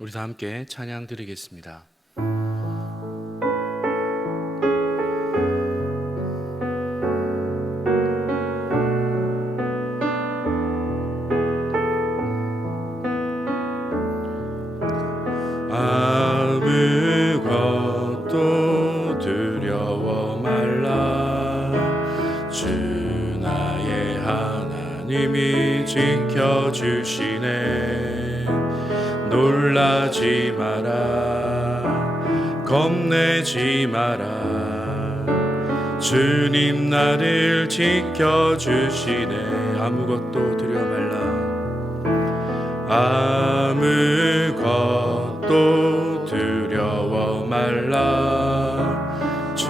우리 다 함께 찬양 드리겠습니다. 아무것도 두려워 말라. 주 나의 하나님이 지켜주시네. 놀라지 마라, 겁내지 마라. 주님 나를 지켜주시네. 아무것도 두려워 말라. 아무것도 두려워 말라. 주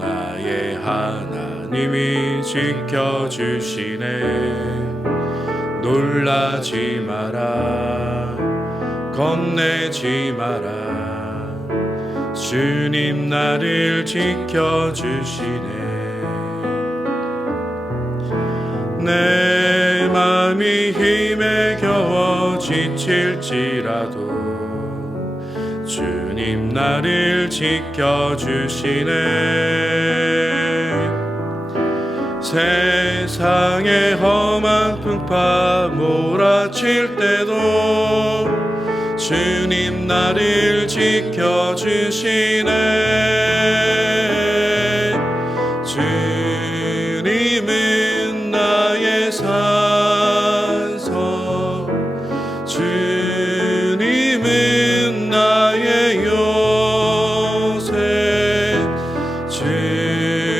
나의 하나님이 지켜주시네. 놀라지 마라, 겁내지 마라. 주님 나를 지켜주시네. 내 맘이 힘에 겨워 지칠지라도 주님 나를 지켜주시네. 세상의 험한 풍파 몰아칠 때도 주님 나를 지켜주시네. 주님은 나의 산성, 주님은 나의 요새,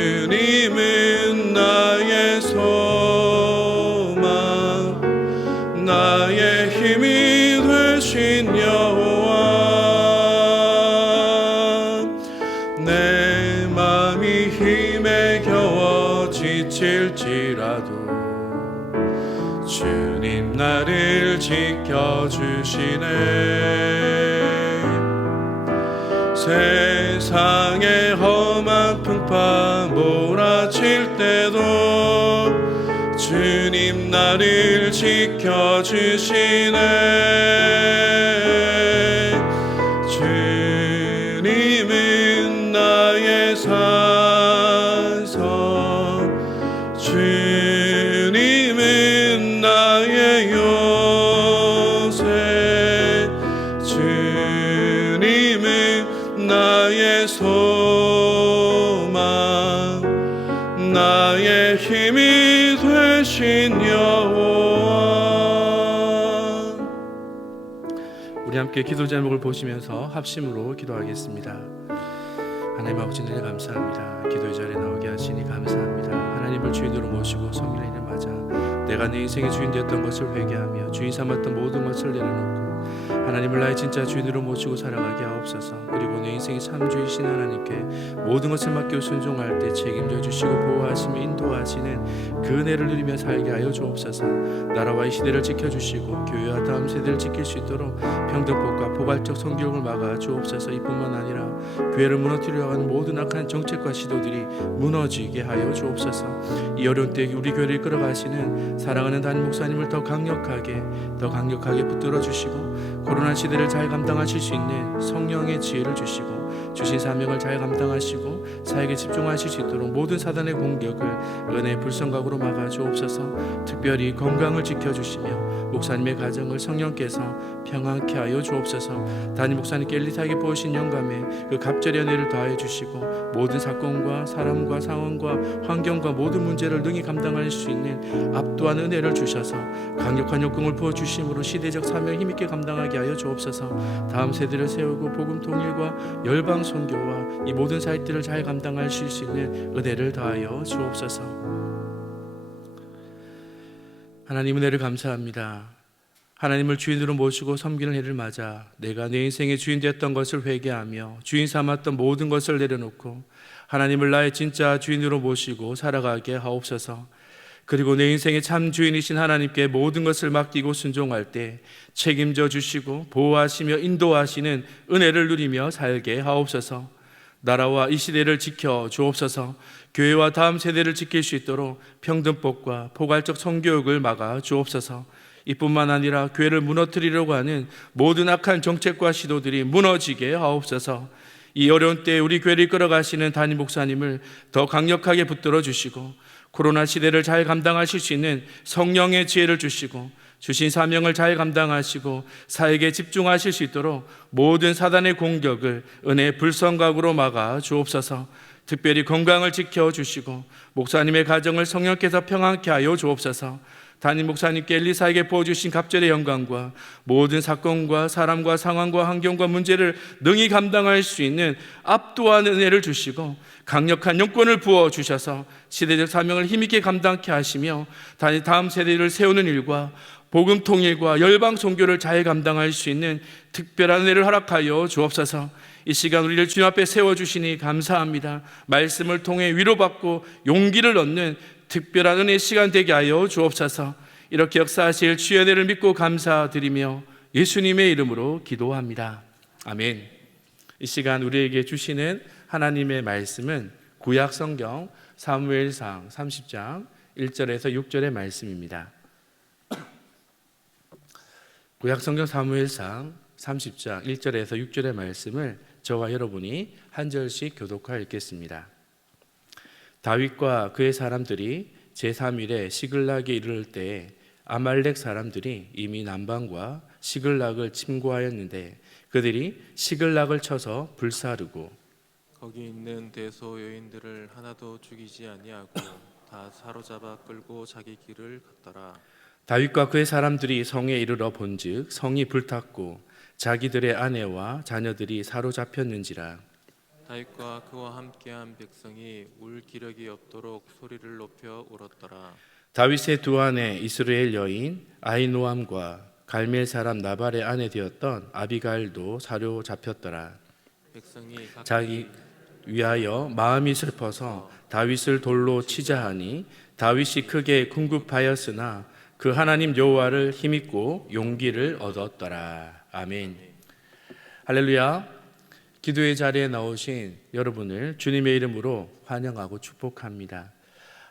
주님은 나의 소망, 나의 힘이 되신 여호와. 내 맘이 힘에 겨워 지칠지라도 주님 나를 지켜주시네. 세상의 험한 풍파 몰아칠 때도 주님 나를 지켜주시네. 주님은 나의 산성, 주님은 나의 요새, 주님은 나의 소망, 나의 힘이 되신 여호와. 우리 함께 기도 제목을 보시면서 합심으로 기도하겠습니다. 하나님 아버지, 늘 감사합니다. 기도의 자리에 나오게 하시니 감사합니다. 하나님을 주인으로 모시고 성령의 일을 맞아 내가 내 인생의 주인 되었던 것을 회개하며 주인 삼았던 모든 것을 내려놓고 하나님을 나의 진짜 주인으로 모시고 살아가게 하옵소서. 그리고 내 인생의 참 주이신 하나님께 모든 것을 맡겨 순종할 때 책임져 주시고 보호하시며 인도하시는 그 은혜를 누리며 살게 하여 주옵소서. 나라와 이 시대를 지켜주시고 교회와 다음 세대를 지킬 수 있도록 평등법과 포괄적 성교육을 막아 주옵소서. 이뿐만 아니라 교회를 무너뜨리려 하는 모든 악한 정책과 시도들이 무너지게 하여 주옵소서. 이 어려운 때 우리 교회를 이끌어가시는 사랑하는 담임 목사님을 더 강력하게 붙들어 주시고 코로나 시대를 잘 감당하실 수 있는 성령의 지혜를 주시고 주신 사명을 잘 감당하시고 사역에 집중하실 수 있도록 모든 사단의 공격을 은혜의 불성각으로 막아 주옵소서. 특별히 건강을 지켜주시며 목사님의 가정을 성령께서 평안케 하여 주옵소서. 담임 목사님께 엘리사에게 보이신 영감에 그 갑절의 은혜를 더하여 주시고 모든 사건과 사람과 상황과 환경과 모든 문제를 능히 감당할 수 있는 압도한 은혜를 주셔서 강력한 역공을 부어주심으로 시대적 사명을 힘있게 감당하게 하여 주옵소서. 다음 세대를 세우고 복음 통일과 열방 선교와 이 모든 사역들을 잘 감당하실 수 있는 은혜를 더하여 주옵소서. 하나님, 은혜를 감사합니다. 하나님을 주인으로 모시고 섬기는 해를 맞아 내가 내 인생의 주인 되었던 것을 회개하며 주인 삼았던 모든 것을 내려놓고 하나님을 나의 진짜 주인으로 모시고 살아가게 하옵소서. 그리고 내 인생의 참 주인이신 하나님께 모든 것을 맡기고 순종할 때 책임져 주시고 보호하시며 인도하시는 은혜를 누리며 살게 하옵소서. 나라와 이 시대를 지켜 주옵소서. 교회와 다음 세대를 지킬 수 있도록 평등법과 포괄적 성교육을 막아 주옵소서. 이뿐만 아니라 교회를 무너뜨리려고 하는 모든 악한 정책과 시도들이 무너지게 하옵소서. 이 어려운 때에 우리 교회를 이끌어가시는 담임 목사님을 더 강력하게 붙들어 주시고 코로나 시대를 잘 감당하실 수 있는 성령의 지혜를 주시고 주신 사명을 잘 감당하시고 사역에 집중하실 수 있도록 모든 사단의 공격을 은혜의 불성각으로 막아 주옵소서. 특별히 건강을 지켜주시고 목사님의 가정을 성령께서 평안케 하여 주옵소서. 담임 목사님께 엘리사에게 부어주신 갑절의 영광과 모든 사건과 사람과 상황과 환경과 문제를 능히 감당할 수 있는 압도한 은혜를 주시고 강력한 영권을 부어주셔서 시대적 사명을 힘있게 감당케 하시며 다음 세대를 세우는 일과 복음 통일과 열방 선교를 잘 감당할 수 있는 특별한 은혜를 허락하여 주옵소서. 이 시간 우리를 주님 앞에 세워주시니 감사합니다. 말씀을 통해 위로받고 용기를 얻는 특별한 은혜의 시간 되게 하여 주옵소서. 이렇게 역사하실 주의 은혜를 믿고 감사드리며 예수님의 이름으로 기도합니다. 아멘. 이 시간 우리에게 주시는 하나님의 말씀은 구약 성경 사무엘상 30장 1절에서 6절의 말씀입니다. 구약 성경 사무엘상 30장 1절에서 6절의 말씀을 저와 여러분이 한 절씩 교독하여 읽겠습니다. 다윗과 그의 사람들이 제3일에 시글락에 이르를 때에 아말렉 사람들이 이미 남방과 시글락을 침공하였는데 그들이 시글락을 쳐서 불사르고 거기 있는 대소 여인들을 하나도 죽이지 아니하고 다 사로잡아 끌고 자기 길을 갔더라. 다윗과 그의 사람들이 성에 이르러 본즉 성이 불탔고 자기들의 아내와 자녀들이 사로잡혔는지라. 다윗과 그와 함께한 백성이 울 기력이 없도록 소리를 높여 울었더라. 다윗의 두 아내 이스라엘 여인 아히노암과 갈멜 사람 나발의 아내 되었던 아비가일도 사로잡혔더라. 백성이 자기 위하여 마음이 슬퍼서 다윗을 돌로 치자 하니 다윗이 크게 궁급하였으나 그 하나님 여호와를 힘입고 용기를 얻었더라. 아멘. 할렐루야. 기도의 자리에 나오신 여러분을 주님의 이름으로 환영하고 축복합니다.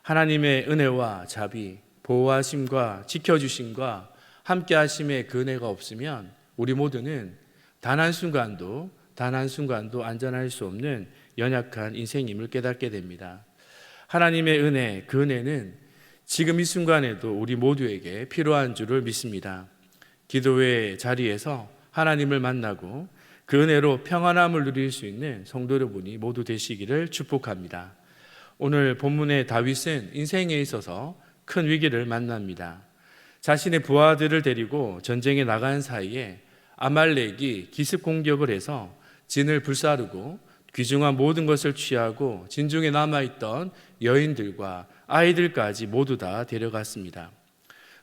하나님의 은혜와 자비, 보호하심과 지켜주심과 함께하심의 그 은혜가 없으면 우리 모두는 단 한순간도 안전할 수 없는 연약한 인생임을 깨닫게 됩니다. 하나님의 은혜, 그 은혜는 지금 이 순간에도 우리 모두에게 필요한 줄을 믿습니다. 기도의 자리에서 하나님을 만나고 그 은혜로 평안함을 누릴 수 있는 성도 여러분이 모두 되시기를 축복합니다. 오늘 본문의 다윗은 인생에 있어서 큰 위기를 만납니다. 자신의 부하들을 데리고 전쟁에 나간 사이에 아말렉이 기습 공격을 해서 진을 불사르고 귀중한 모든 것을 취하고 진중에 남아있던 여인들과 아이들까지 모두 다 데려갔습니다.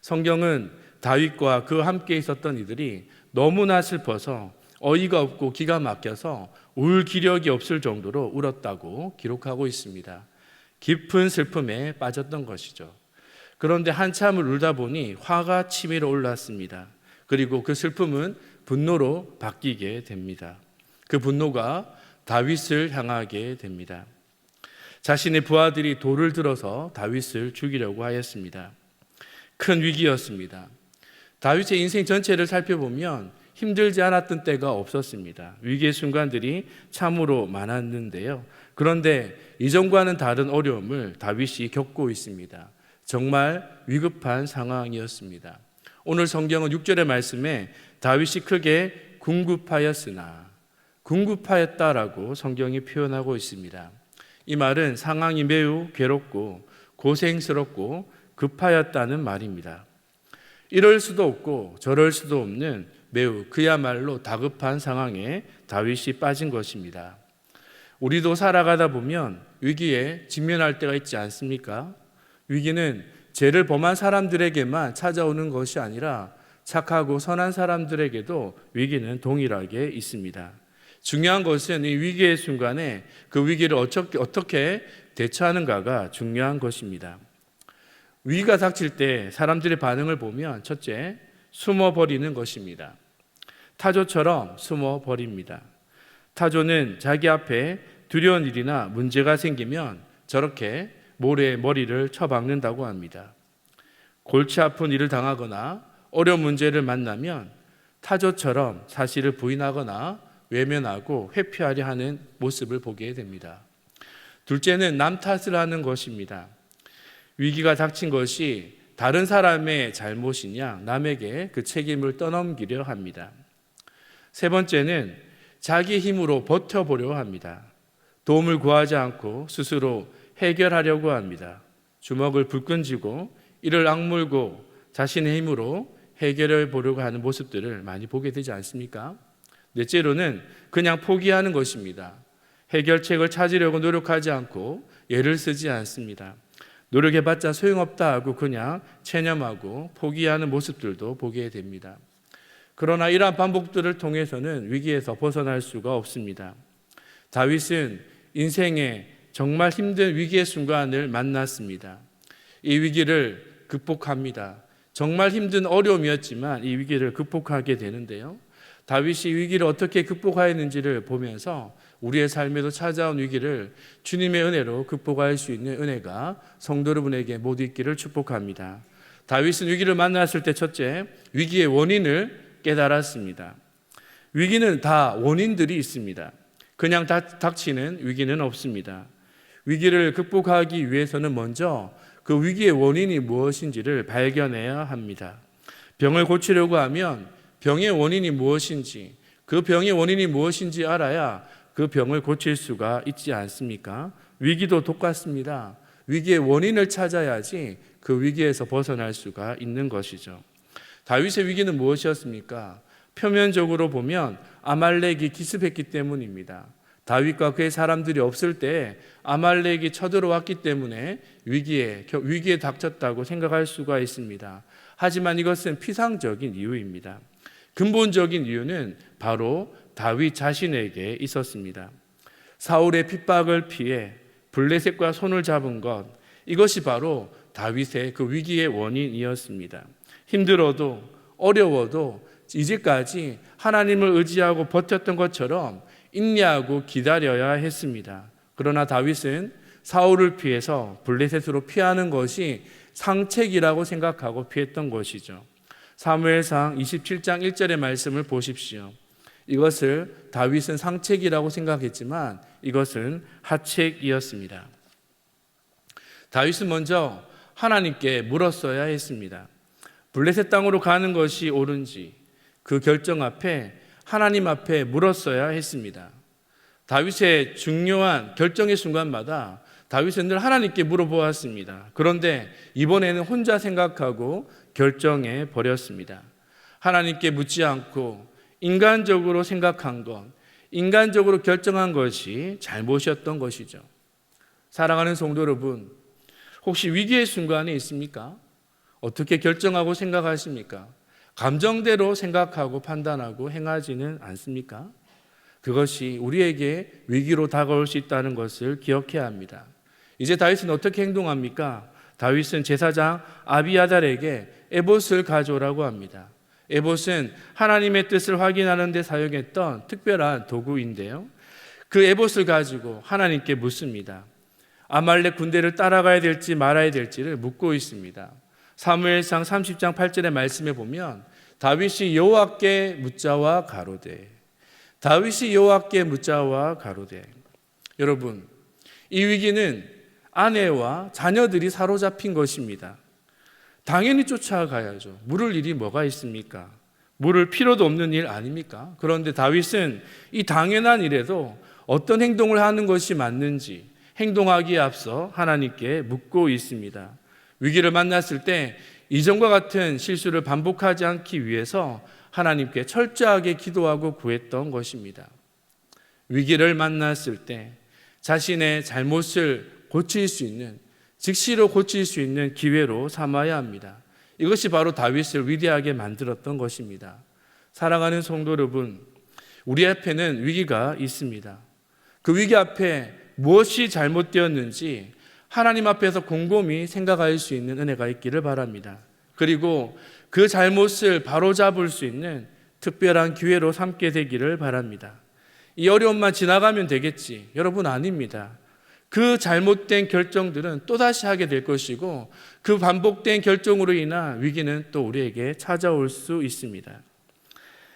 성경은 다윗과 그 함께 있었던 이들이 너무나 슬퍼서 어이가 없고 기가 막혀서 울 기력이 없을 정도로 울었다고 기록하고 있습니다. 깊은 슬픔에 빠졌던 것이죠. 그런데 한참을 울다 보니 화가 치밀어 올랐습니다. 그리고 그 슬픔은 분노로 바뀌게 됩니다. 그 분노가 다윗을 향하게 됩니다. 자신의 부하들이 돌을 들어서 다윗을 죽이려고 하였습니다. 큰 위기였습니다. 다윗의 인생 전체를 살펴보면 힘들지 않았던 때가 없었습니다. 위기의 순간들이 참으로 많았는데요. 그런데 이전과는 다른 어려움을 다윗이 겪고 있습니다. 정말 위급한 상황이었습니다. 오늘 성경은 6절의 말씀에 다윗이 크게 궁급하였다라고 성경이 표현하고 있습니다. 이 말은 상황이 매우 괴롭고 고생스럽고 급하였다는 말입니다. 이럴 수도 없고 저럴 수도 없는 매우 그야말로 다급한 상황에 다윗이 빠진 것입니다. 우리도 살아가다 보면 위기에 직면할 때가 있지 않습니까? 위기는 죄를 범한 사람들에게만 찾아오는 것이 아니라 착하고 선한 사람들에게도 위기는 동일하게 있습니다. 중요한 것은 이 위기의 순간에 그 위기를 어떻게 대처하는가가 중요한 것입니다. 위기가 닥칠 때 사람들의 반응을 보면 첫째, 숨어버리는 것입니다. 타조처럼 숨어버립니다. 타조는 자기 앞에 두려운 일이나 문제가 생기면 저렇게 모래에 머리를 쳐박는다고 합니다. 골치 아픈 일을 당하거나 어려운 문제를 만나면 타조처럼 사실을 부인하거나 외면하고 회피하려 하는 모습을 보게 됩니다. 둘째는 남 탓을 하는 것입니다. 위기가 닥친 것이 다른 사람의 잘못이냐 남에게 그 책임을 떠넘기려 합니다. 세 번째는 자기 힘으로 버텨보려 합니다. 도움을 구하지 않고 스스로 해결하려고 합니다. 주먹을 불끈 쥐고 이를 악물고 자신의 힘으로 해결해 보려고 하는 모습들을 많이 보게 되지 않습니까? 넷째로는 그냥 포기하는 것입니다. 해결책을 찾으려고 노력하지 않고 애를 쓰지 않습니다. 노력해봤자 소용없다 하고 그냥 체념하고 포기하는 모습들도 보게 됩니다. 그러나 이러한 반복들을 통해서는 위기에서 벗어날 수가 없습니다. 다윗은 인생에 정말 힘든 위기의 순간을 만났습니다. 이 위기를 극복합니다. 정말 힘든 어려움이었지만 이 위기를 극복하게 되는데요. 다윗이 위기를 어떻게 극복하였는지를 보면서 우리의 삶에도 찾아온 위기를 주님의 은혜로 극복할 수 있는 은혜가 성도 여러분에게 모두 있기를 축복합니다. 다윗은 위기를 만났을 때 첫째, 위기의 원인을 깨달았습니다. 위기는 다 원인들이 있습니다. 그냥 닥치는 위기는 없습니다. 위기를 극복하기 위해서는 먼저 그 위기의 원인이 무엇인지를 발견해야 합니다. 병을 고치려고 하면 병의 원인이 무엇인지, 그 병의 원인이 무엇인지 알아야 그 병을 고칠 수가 있지 않습니까? 위기도 똑같습니다. 위기의 원인을 찾아야지 그 위기에서 벗어날 수가 있는 것이죠. 다윗의 위기는 무엇이었습니까? 표면적으로 보면 아말렉이 기습했기 때문입니다. 다윗과 그의 사람들이 없을 때 아말렉이 쳐들어왔기 때문에 위기에 닥쳤다고 생각할 수가 있습니다. 하지만 이것은 피상적인 이유입니다. 근본적인 이유는 바로 다윗 자신에게 있었습니다. 사울의 핍박을 피해 블레셋과 손을 잡은 것, 이것이 바로 다윗의 그 위기의 원인이었습니다. 힘들어도 어려워도 이제까지 하나님을 의지하고 버텼던 것처럼 인내하고 기다려야 했습니다. 그러나 다윗은 사울을 피해서 블레셋으로 피하는 것이 상책이라고 생각하고 피했던 것이죠. 사무엘상 27장 1절의 말씀을 보십시오. 이것을 다윗은 상책이라고 생각했지만 이것은 하책이었습니다. 다윗은 먼저 하나님께 물었어야 했습니다. 블레셋 땅으로 가는 것이 옳은지 그 결정 앞에 하나님 앞에 물었어야 했습니다. 다윗의 중요한 결정의 순간마다 다윗은 늘 하나님께 물어보았습니다. 그런데 이번에는 혼자 생각하고 결정해 버렸습니다. 하나님께 묻지 않고 인간적으로 생각한 것, 인간적으로 결정한 것이 잘못이었던 것이죠. 사랑하는 성도 여러분, 혹시 위기의 순간에 있습니까? 어떻게 결정하고 생각하십니까? 감정대로 생각하고 판단하고 행하지는 않습니까? 그것이 우리에게 위기로 다가올 수 있다는 것을 기억해야 합니다. 이제 다윗은 어떻게 행동합니까? 다윗은 제사장 아비아달에게 에봇을 가져오라고 합니다. 에봇은 하나님의 뜻을 확인하는 데 사용했던 특별한 도구인데요. 그 에봇을 가지고 하나님께 묻습니다. 아말렉 군대를 따라가야 될지 말아야 될지를 묻고 있습니다. 사무엘상 30장 8절의 말씀에 보면 다윗이 여호와께 묻자와 가로되, 다윗이 여호와께 묻자와 가로되. 여러분, 이 위기는 아내와 자녀들이 사로잡힌 것입니다. 당연히 쫓아가야죠. 물을 일이 뭐가 있습니까? 물을 필요도 없는 일 아닙니까? 그런데 다윗은 이 당연한 일에도 어떤 행동을 하는 것이 맞는지 행동하기에 앞서 하나님께 묻고 있습니다. 위기를 만났을 때 이전과 같은 실수를 반복하지 않기 위해서 하나님께 철저하게 기도하고 구했던 것입니다. 위기를 만났을 때 자신의 잘못을 고칠 수 있는, 즉시로 고칠 수 있는 기회로 삼아야 합니다. 이것이 바로 다윗을 위대하게 만들었던 것입니다. 사랑하는 성도 여러분, 우리 앞에는 위기가 있습니다. 그 위기 앞에 무엇이 잘못되었는지 하나님 앞에서 곰곰이 생각할 수 있는 은혜가 있기를 바랍니다. 그리고 그 잘못을 바로잡을 수 있는 특별한 기회로 삼게 되기를 바랍니다. 이 어려움만 지나가면 되겠지. 여러분, 아닙니다. 그 잘못된 결정들은 또다시 하게 될 것이고 그 반복된 결정으로 인한 위기는 또 우리에게 찾아올 수 있습니다.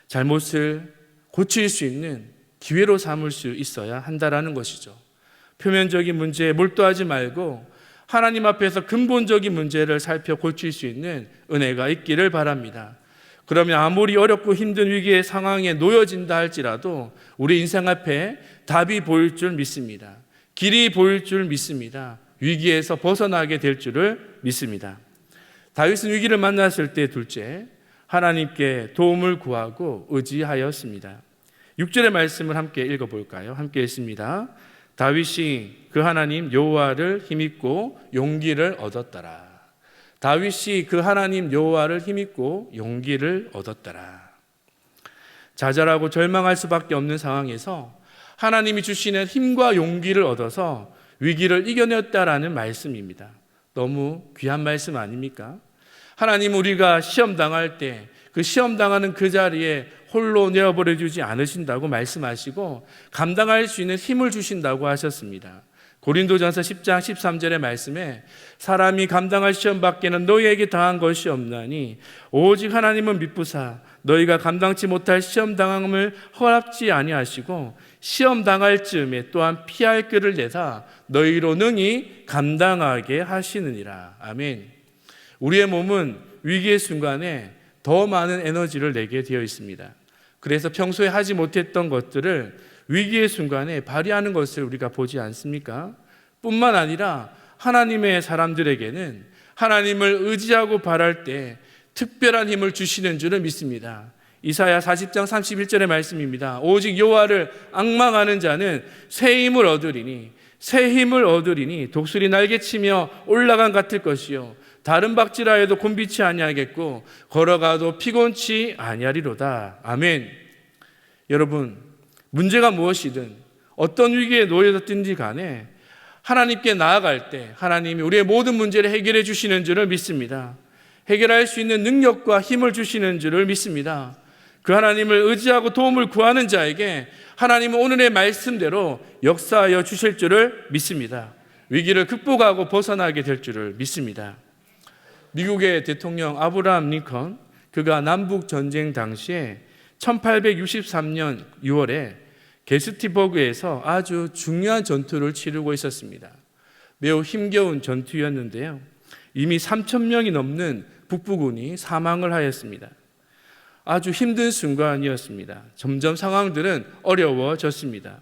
잘못을 고칠 수 있는 기회로 삼을 수 있어야 한다라는 것이죠. 표면적인 문제에 몰두하지 말고 하나님 앞에서 근본적인 문제를 살펴 고칠 수 있는 은혜가 있기를 바랍니다. 그러면 아무리 어렵고 힘든 위기의 상황에 놓여진다 할지라도 우리 인생 앞에 답이 보일 줄 믿습니다. 길이 보일 줄 믿습니다. 위기에서 벗어나게 될 줄을 믿습니다. 다윗은 위기를 만났을 때 둘째, 하나님께 도움을 구하고 의지하였습니다. 6절의 말씀을 함께 읽어볼까요? 함께 읽습니다. 다윗이 그 하나님 여호와를 힘입고 용기를 얻었더라. 다윗이 그 하나님 여호와를 힘입고 용기를 얻었더라. 좌절하고 절망할 수밖에 없는 상황에서 하나님이 주시는 힘과 용기를 얻어서 위기를 이겨냈다라는 말씀입니다. 너무 귀한 말씀 아닙니까? 하나님, 우리가 시험 당할 때 그 시험 당하는 그 자리에 홀로 내어버려 주지 않으신다고 말씀하시고 감당할 수 있는 힘을 주신다고 하셨습니다. 고린도전서 10장 13절의 말씀에 사람이 감당할 시험 밖에는 너희에게 당한 것이 없나니 오직 하나님은 미쁘사 너희가 감당치 못할 시험 당함을 허락지 아니하시고 시험 당할 즈음에 또한 피할 끈을 내사 너희로 능히 감당하게 하시느니라. 아멘. 우리의 몸은 위기의 순간에 더 많은 에너지를 내게 되어 있습니다. 그래서 평소에 하지 못했던 것들을 위기의 순간에 발휘하는 것을 우리가 보지 않습니까? 뿐만 아니라 하나님의 사람들에게는 하나님을 의지하고 바랄 때 특별한 힘을 주시는 줄을 믿습니다. 이사야 40장 31절의 말씀입니다. 오직 여호와를 앙망하는 자는 새 힘을 얻으리니 새 힘을 얻으리니 독수리 날개치며 올라간 같을 것이요 다른 박질하여도 곤비치 아니하겠고 걸어가도 피곤치 아니하리로다. 아멘. 여러분, 문제가 무엇이든 어떤 위기에 놓여졌든지 간에 하나님께 나아갈 때 하나님이 우리의 모든 문제를 해결해 주시는 줄을 믿습니다. 해결할 수 있는 능력과 힘을 주시는 줄을 믿습니다. 그 하나님을 의지하고 도움을 구하는 자에게 하나님은 오늘의 말씀대로 역사하여 주실 줄을 믿습니다. 위기를 극복하고 벗어나게 될 줄을 믿습니다. 미국의 대통령 아브라함 링컨, 그가 남북 전쟁 당시에 1863년 6월에 게스티버그에서 아주 중요한 전투를 치르고 있었습니다. 매우 힘겨운 전투였는데요. 이미 3,000명이 넘는 북부군이 사망을 하였습니다. 아주 힘든 순간이었습니다. 점점 상황들은 어려워졌습니다.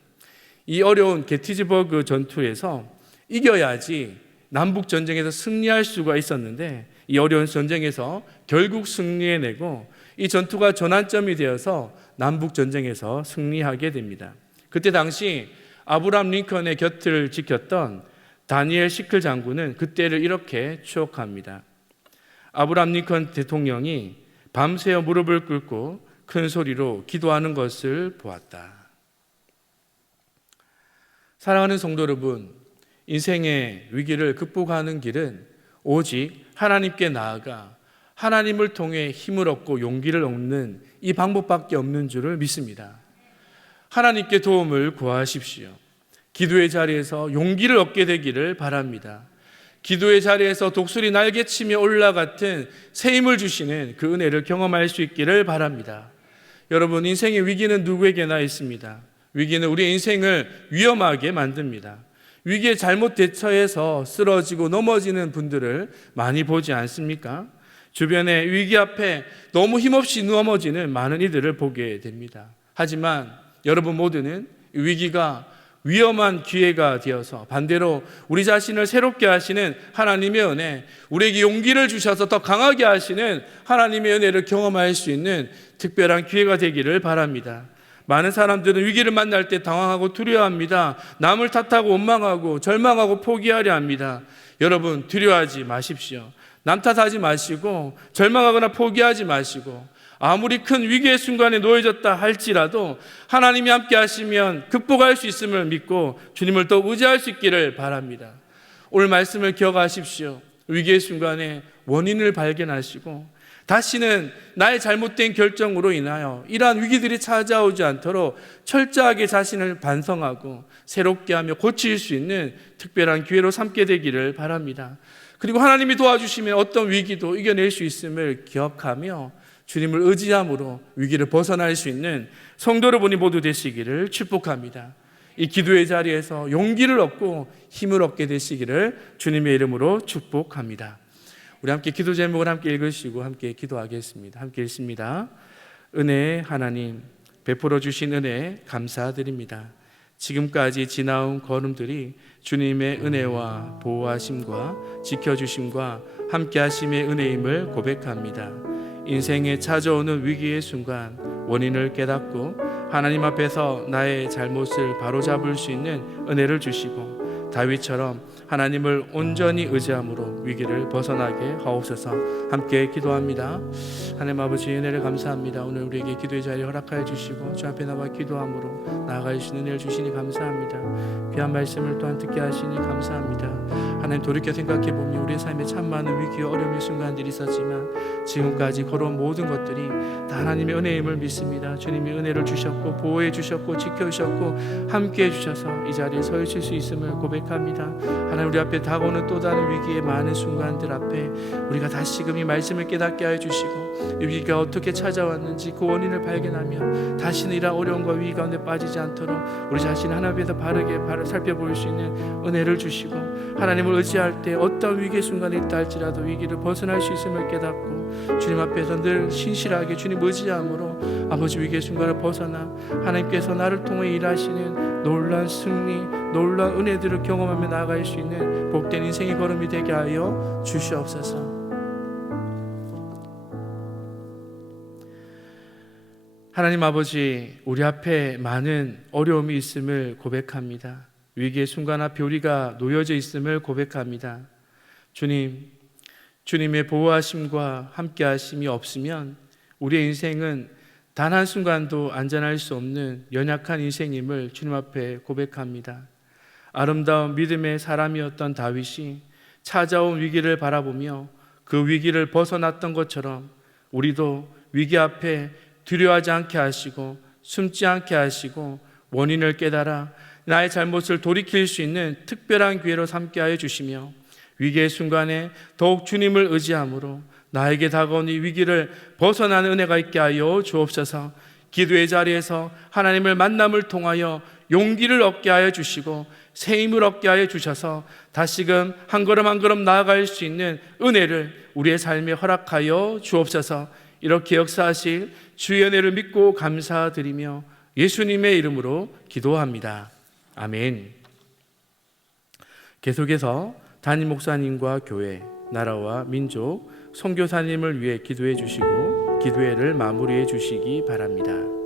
이 어려운 게티즈버그 전투에서 이겨야지 남북 전쟁에서 승리할 수가 있었는데, 이 어려운 전쟁에서 결국 승리해내고 이 전투가 전환점이 되어서 남북 전쟁에서 승리하게 됩니다. 그때 당시 아브라함 링컨의 곁을 지켰던 다니엘 시클 장군은 그때를 이렇게 추억합니다. 아브라함 링컨 대통령이 밤새워 무릎을 꿇고 큰 소리로 기도하는 것을 보았다. 사랑하는 성도 여러분, 인생의 위기를 극복하는 길은 오직 하나님께 나아가 하나님을 통해 힘을 얻고 용기를 얻는 이 방법밖에 없는 줄을 믿습니다. 하나님께 도움을 구하십시오. 기도의 자리에서 용기를 얻게 되기를 바랍니다. 기도의 자리에서 독수리 날개치며 올라같은 새 힘을 주시는 그 은혜를 경험할 수 있기를 바랍니다. 여러분, 인생의 위기는 누구에게나 있습니다. 위기는 우리 인생을 위험하게 만듭니다. 위기에 잘못 대처해서 쓰러지고 넘어지는 분들을 많이 보지 않습니까? 주변에 위기 앞에 너무 힘없이 넘어지는 많은 이들을 보게 됩니다. 하지만 여러분 모두는 위기가 위험한 기회가 되어서 반대로 우리 자신을 새롭게 하시는 하나님의 은혜, 우리에게 용기를 주셔서 더 강하게 하시는 하나님의 은혜를 경험할 수 있는 특별한 기회가 되기를 바랍니다. 많은 사람들은 위기를 만날 때 당황하고 두려워합니다. 남을 탓하고 원망하고 절망하고 포기하려 합니다. 여러분, 두려워하지 마십시오. 남 탓하지 마시고 절망하거나 포기하지 마시고, 아무리 큰 위기의 순간에 놓여졌다 할지라도 하나님이 함께 하시면 극복할 수 있음을 믿고 주님을 더 의지할 수 있기를 바랍니다. 오늘 말씀을 기억하십시오. 위기의 순간에 원인을 발견하시고 다시는 나의 잘못된 결정으로 인하여 이러한 위기들이 찾아오지 않도록 철저하게 자신을 반성하고 새롭게 하며 고칠 수 있는 특별한 기회로 삼게 되기를 바랍니다. 그리고 하나님이 도와주시면 어떤 위기도 이겨낼 수 있음을 기억하며 주님을 의지함으로 위기를 벗어날 수 있는 성도 여러분이 모두 되시기를 축복합니다. 이 기도의 자리에서 용기를 얻고 힘을 얻게 되시기를 주님의 이름으로 축복합니다. 우리 함께 기도 제목을 함께 읽으시고 함께 기도하겠습니다. 함께 읽습니다. 은혜의 하나님, 베풀어 주신 은혜 감사드립니다. 지금까지 지나온 걸음들이 주님의 은혜와 보호하심과 지켜주심과 함께하심의 은혜임을 고백합니다. 인생에 찾아오는 위기의 순간 원인을 깨닫고 하나님 앞에서 나의 잘못을 바로잡을 수 있는 은혜를 주시고 다윗처럼 하나님을 온전히 의지함으로 위기를 벗어나게 하옵소서. 함께 기도합니다. 하나님 아버지, 은혜를 감사합니다. 오늘 우리에게 기도의 자리 허락하여 주시고 주 앞에 나와 기도함으로 나아갈 수 있는 은혜를 주시니 감사합니다. 귀한 말씀을 또한 듣게 하시니 감사합니다. 하나님, 돌이켜 생각해 보면 우리의 삶에 참 많은 위기와 어려움의 순간들이 있었지만 지금까지 걸어온 모든 것들이 다 하나님의 은혜임을 믿습니다. 주님이 은혜를 주셨고 보호해 주셨고 지켜주셨고 함께해 주셔서 이 자리에 서 있을 수 있음을 고백합니다. 하나님, 우리 앞에 다가오는 또 다른 위기의 많은 순간들 앞에 우리가 다시금 이 말씀을 깨닫게 하여 주시고 이 위기가 어떻게 찾아왔는지 그 원인을 발견하며 다시는 이러한 어려움과 위기 가운데 빠지지 않도록 우리 자신을 하나님 앞에서 바르게 살펴볼 수 있는 은혜를 주시고, 하나님을 의지할 때 어떤 위기의 순간이 있다 할지라도 위기를 벗어날 수 있음을 깨닫고 주님 앞에서 늘 신실하게 주님 의지함으로 아버지 위기의 순간을 벗어나 하나님께서 나를 통해 일하시는 놀라운 승리, 놀라운 은혜들을 경험하며 나아갈 수 있는 복된 인생의 걸음이 되게 하여 주시옵소서. 하나님 아버지, 우리 앞에 많은 어려움이 있음을 고백합니다. 위기의 순간 앞에 우리가 놓여져 있음을 고백합니다. 주님, 주님의 보호하심과 함께하심이 없으면 우리의 인생은 단 한순간도 안전할 수 없는 연약한 인생임을 주님 앞에 고백합니다. 아름다운 믿음의 사람이었던 다윗이 찾아온 위기를 바라보며 그 위기를 벗어났던 것처럼 우리도 위기 앞에 두려워하지 않게 하시고 숨지 않게 하시고 원인을 깨달아 나의 잘못을 돌이킬 수 있는 특별한 기회로 삼게 하여 주시며 위기의 순간에 더욱 주님을 의지함으로 나에게 다가온 이 위기를 벗어나는 은혜가 있게 하여 주옵소서. 기도의 자리에서 하나님을 만남을 통하여 용기를 얻게 하여 주시고 새 힘을 얻게 하여 주셔서 다시금 한 걸음 한 걸음 나아갈 수 있는 은혜를 우리의 삶에 허락하여 주옵소서. 이렇게 역사하실 주의 은혜를 믿고 감사드리며 예수님의 이름으로 기도합니다. 아멘. 계속해서 담임 목사님과 교회, 나라와 민족, 선교사님을 위해 기도해 주시고 기도회를 마무리해 주시기 바랍니다.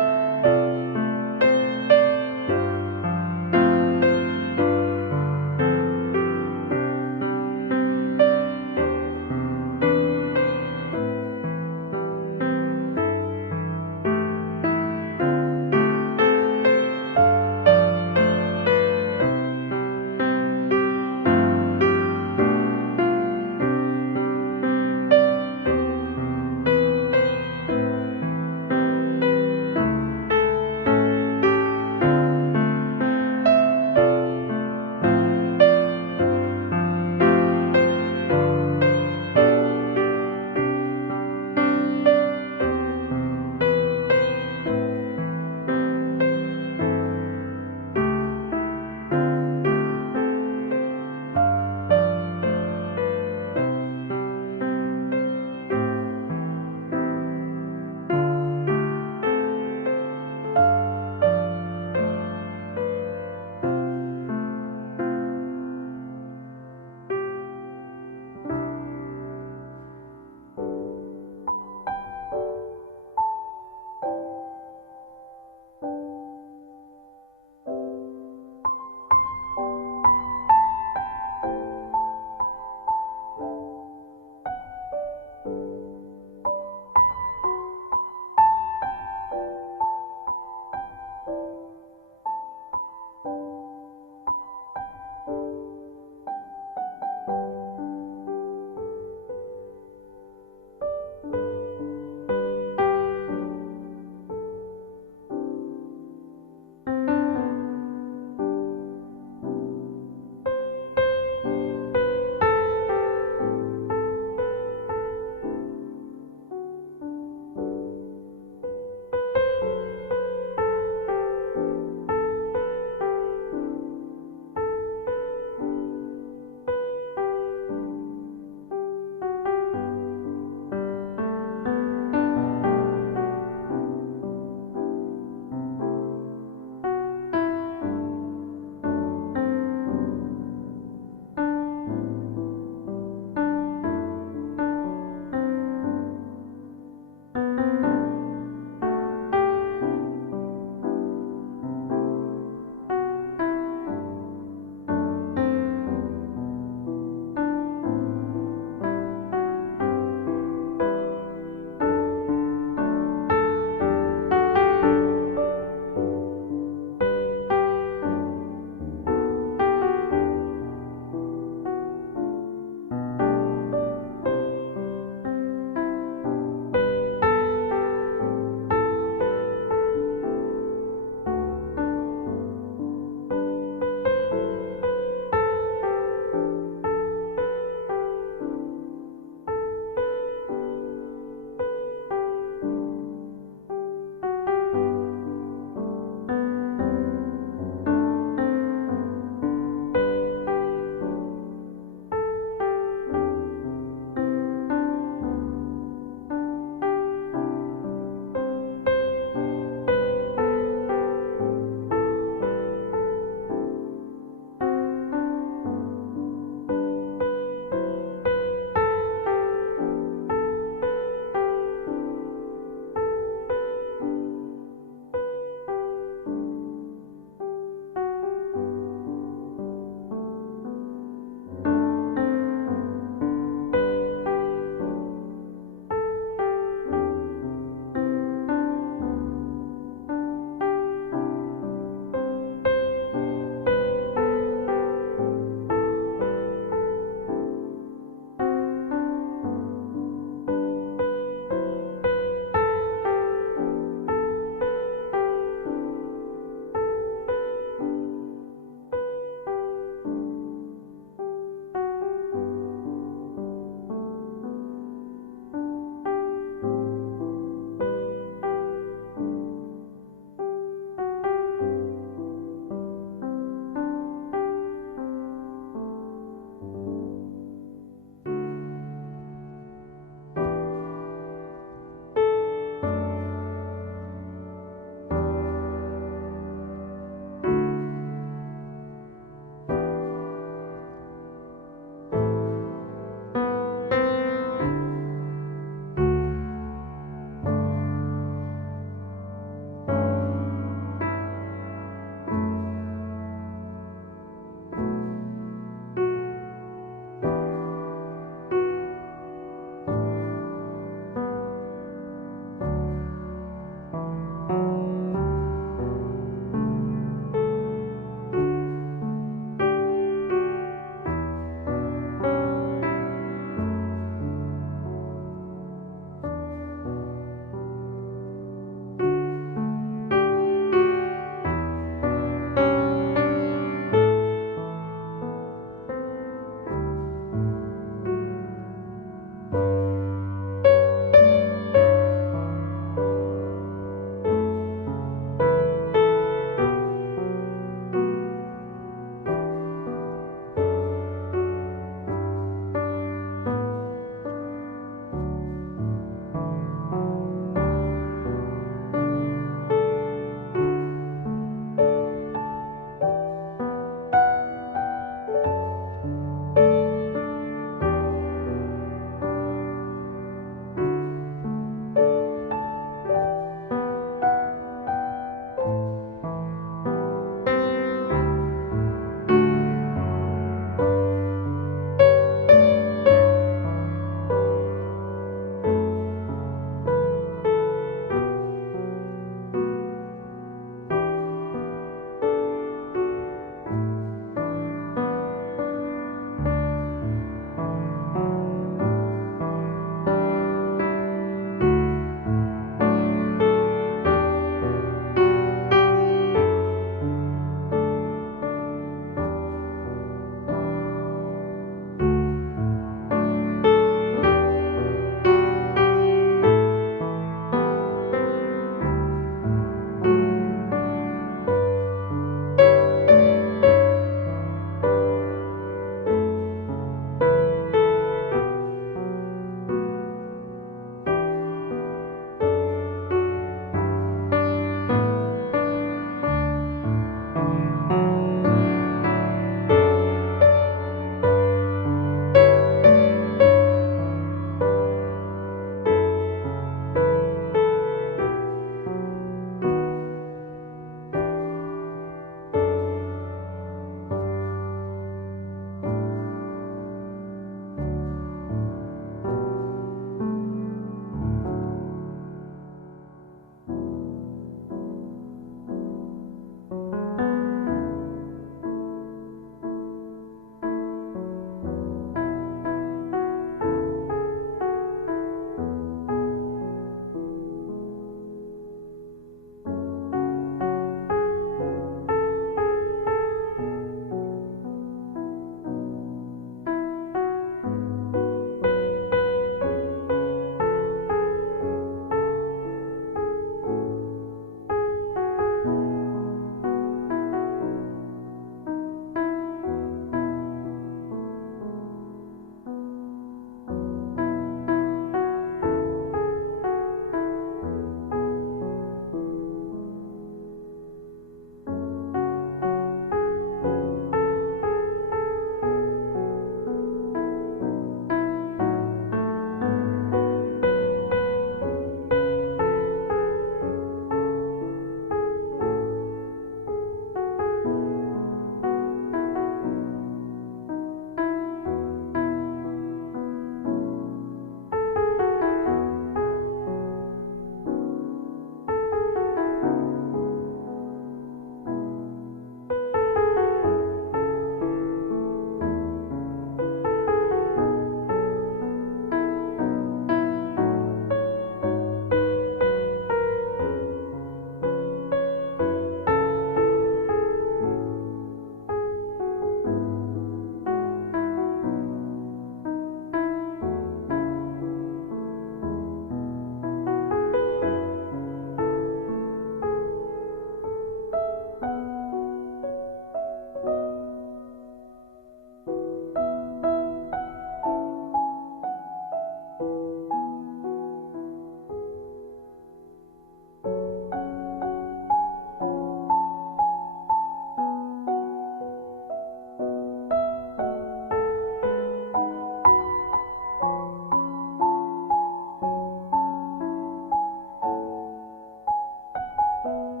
주옵소서.